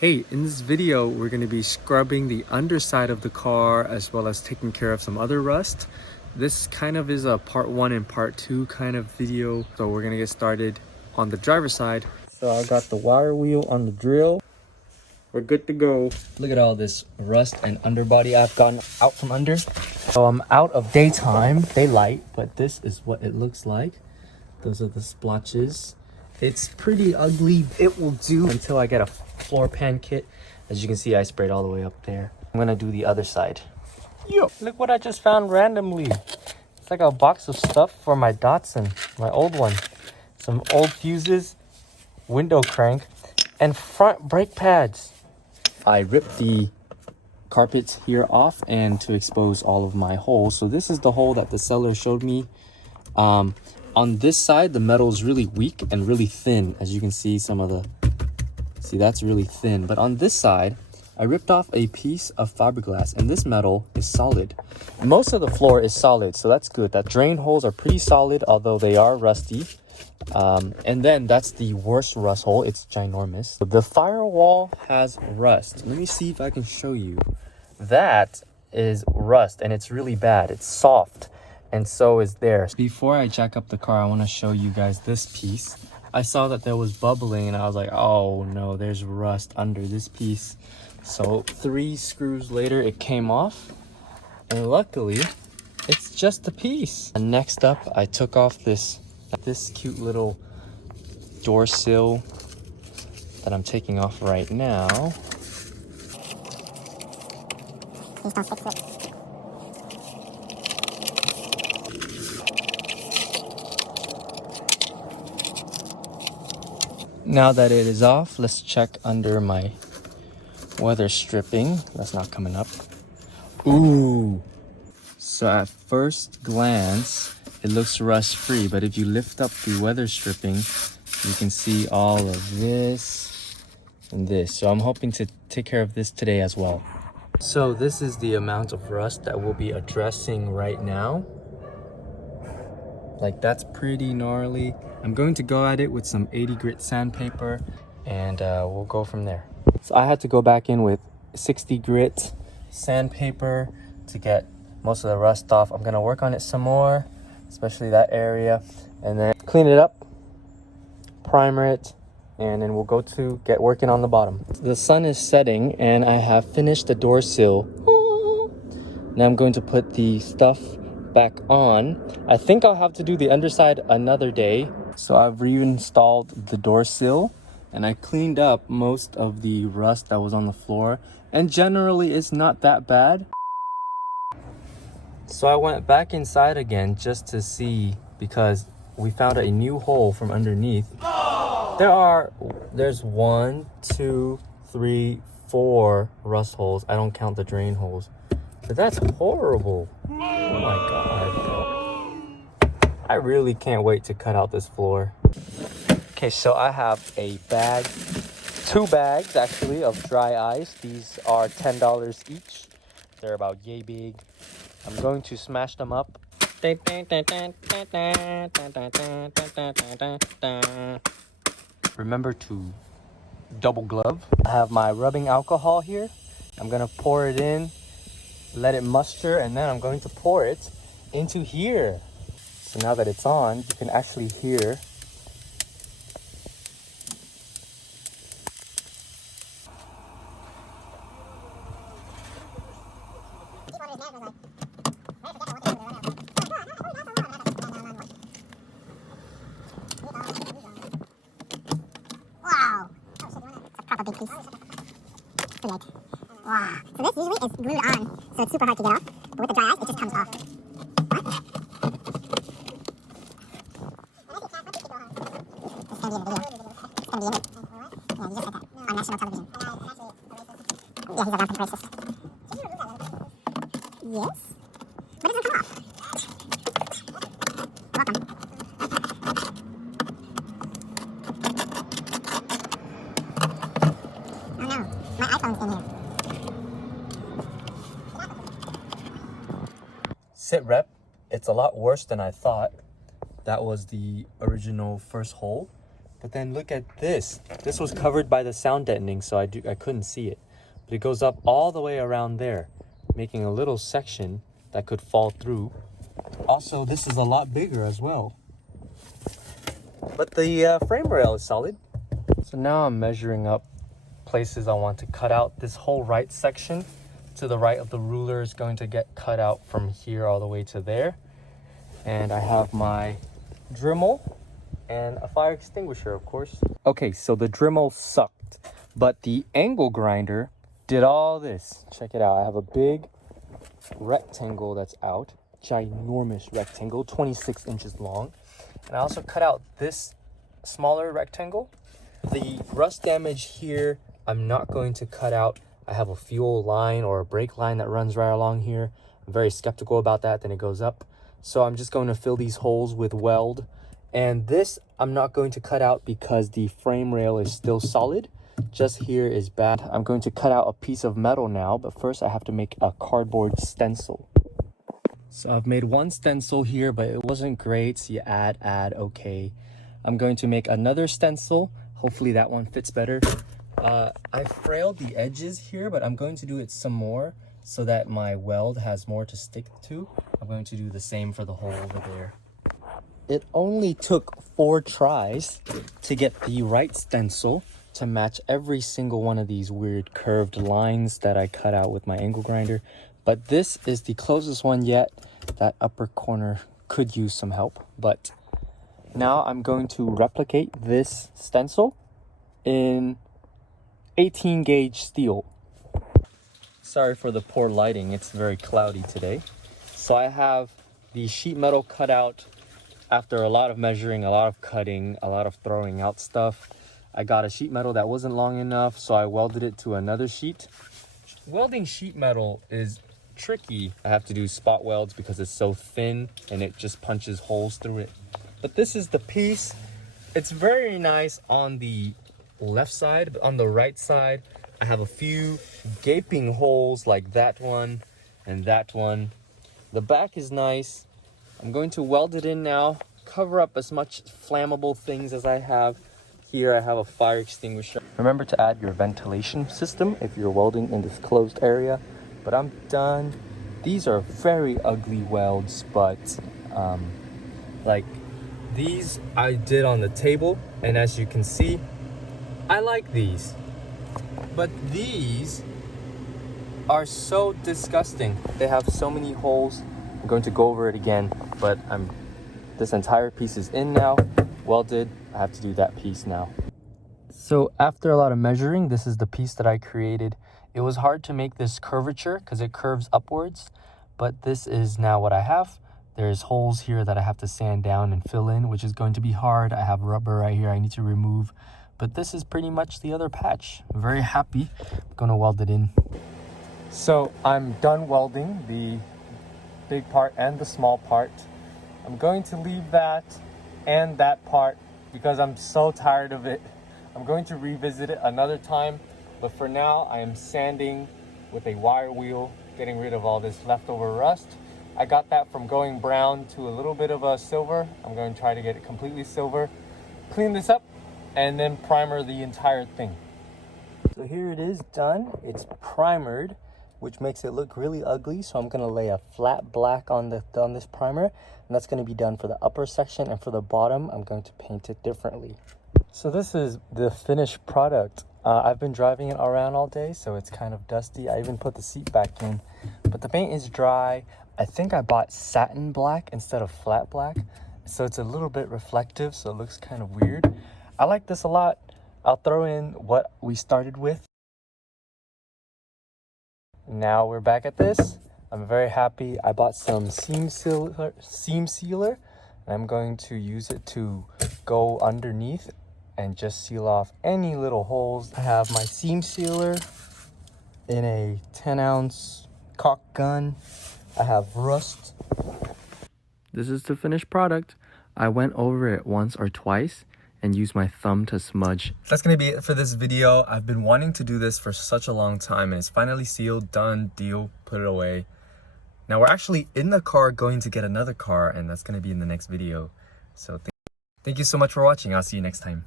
Hey, in this video, we're going to be scrubbing the underside of the car as well as taking care of some other rust. This kind of is a part 1 and part 2 kind of video. So we're going to get started on the driver's side. So I got the wire wheel on the drill. We're good to go. Look at all this rust and underbody I've gotten out from under. So I'm out of daylight, but this is what it looks like. Those are the splotches. It's pretty ugly. It will do until I get a floor pan kit. As you can see, I sprayed all the way up there. I'm gonna do the other side. Yo, look what I just found randomly. It's like a box of stuff for my Datsun, my old one. Some old fuses, window crank, and front brake pads. I ripped the carpets here off and to expose all of my holes. So this is the hole that the seller showed me. On this side, the metal is really weak and really thin. As you can see, that's really thin. But on this side, I ripped off a piece of fiberglass and this metal is solid. Most of the floor is solid, so that's good. That drain holes are pretty solid, although they are rusty. And then that's the worst rust hole. It's ginormous. The firewall has rust. Let me see if I can show you. That is rust and it's really bad. It's soft. And so is theirs. Before I jack up the car, I want to show you guys this piece. I saw that there was bubbling and I was like, oh no, there's rust under this piece. So 3 screws later, it came off. And luckily, it's just a piece. And next up, I took off this cute little door sill that I'm taking off right now. Please don't fix it. Now that it is off, let's check under my weather stripping. That's not coming up. Ooh. So at first glance, it looks rust-free, but if you lift up the weather stripping, you can see all of this and this. So I'm hoping to take care of this today as well. So this is the amount of rust that we'll be addressing right now. Like, that's pretty gnarly. I'm going to go at it with some 80 grit sandpaper and we'll go from there. So I had to go back in with 60 grit sandpaper to get most of the rust off. I'm gonna work on it some more, especially that area, and then clean it up, primer it, and then we'll go to get working on the bottom. The sun is setting and I have finished the door sill. Now I'm going to put the stuff back on. I think I'll have to do the underside another day. So I've reinstalled the door sill and I cleaned up most of the rust that was on the floor, and generally it's not that bad. So I went back inside again just to see, because we found a new hole from underneath. There's 1, 2, 3, 4 rust holes. I don't count the drain holes. But that's horrible. Oh my god. I really can't wait to cut out this floor. Okay, so I have a bag, 2 bags actually, of dry ice. These are $10 each. They're about yay big. I'm going to smash them up. Remember to double glove. I have my rubbing alcohol here. I'm gonna pour it in, let it muster, and then I'm going to pour it into here. So now that it's on, you can actually hear. Wow, it's a proper big piece. Wow. So this usually is glued on, so it's super hard to get off. But with the dry ice, it just comes off. What? It's gonna be in the video. It's gonna be in it. Yeah, you just said that. On national television. Yeah, he's a rampant racist. Yes? But it doesn't come off. Welcome. Oh no, my iPhone's in here. Sit rep, it's a lot worse than I thought. That was the original first hole. But then look at this. This was covered by the sound deadening, so I couldn't see it. But it goes up all the way around there, making a little section that could fall through. Also, this is a lot bigger as well. But the frame rail is solid. So now I'm measuring up places I want to cut out. This whole right section to the right of the ruler is going to get cut out from here all the way to there. And I have my Dremel and a fire extinguisher, of course. Okay, so the Dremel sucked, but the angle grinder did all this. Check it out. I have a big rectangle that's out, ginormous rectangle, 26 inches long. And I also cut out this smaller rectangle. The rust damage here, I'm not going to cut out. I have a fuel line or a brake line that runs right along here. I'm very skeptical about that, then it goes up. So I'm just going to fill these holes with weld. And this I'm not going to cut out because the frame rail is still solid. Just here is bad. I'm going to cut out a piece of metal now, but first I have to make a cardboard stencil. So I've made one stencil here, but it wasn't great. So you add, okay. I'm going to make another stencil. Hopefully that one fits better. I frailed the edges here, but I'm going to do it some more so that my weld has more to stick to. I'm going to do the same for the hole over there. It only took 4 tries to get the right stencil to match every single one of these weird curved lines that I cut out with my angle grinder. But this is the closest one yet. That upper corner could use some help. But now I'm going to replicate this stencil in 18 gauge steel. Sorry for the poor lighting, it's very cloudy today. So I have the sheet metal cut out after a lot of measuring, a lot of cutting, a lot of throwing out stuff. I got a sheet metal that wasn't long enough, so I welded it to another sheet. Welding sheet metal is tricky. I have to do spot welds because it's so thin and it just punches holes through it. But this is the piece. It's very nice on the left side, but on the right side, I have a few gaping holes like that one and that one. The back is nice. I'm going to weld it in now, cover up as much flammable things as I have. Here I have a fire extinguisher. Remember to add your ventilation system if you're welding in this closed area. But I'm done. These are very ugly welds, but like these I did on the table, and as you can see, I like these. But these are so disgusting. They have so many holes. I'm going to go over it again, but this entire piece is in now, welded. I have to do that piece now. So after a lot of measuring, this is the piece that I created. It was hard to make this curvature because it curves upwards, but this is now what I have. There's holes here that I have to sand down and fill in, which is going to be hard. I have rubber right here I need to remove, but this is pretty much the other patch. I'm very happy. I'm gonna weld it in. So I'm done welding the big part and the small part. I'm going to leave that and that part because I'm so tired of it. I'm going to revisit it another time, but for now I am sanding with a wire wheel, getting rid of all this leftover rust. I got that from going brown to a little bit of a silver. I'm going to try to get it completely silver, clean this up, and then primer the entire thing. So here it is done. It's primered, which makes it look really ugly. So I'm gonna lay a flat black on this primer, and that's gonna be done for the upper section, and for the bottom, I'm going to paint it differently. So this is the finished product. I've been driving it around all day, so it's kind of dusty. I even put the seat back in, but the paint is dry. I think I bought satin black instead of flat black, so it's a little bit reflective, so it looks kind of weird. I like this a lot. I'll throw in what we started with. Now we're back at this. I'm very happy. I bought some seam sealer, and I'm going to use it to go underneath and just seal off any little holes. I have my seam sealer in a 10-ounce caulk gun. I have rust. This is the finished product. I went over it once or twice and use my thumb to smudge. That's gonna be it for this video. I've been wanting to do this for such a long time, and it's finally sealed, done, deal, put it away. Now we're actually in the car going to get another car, and that's gonna be in the next video. So thank you so much for watching. I'll see you next time.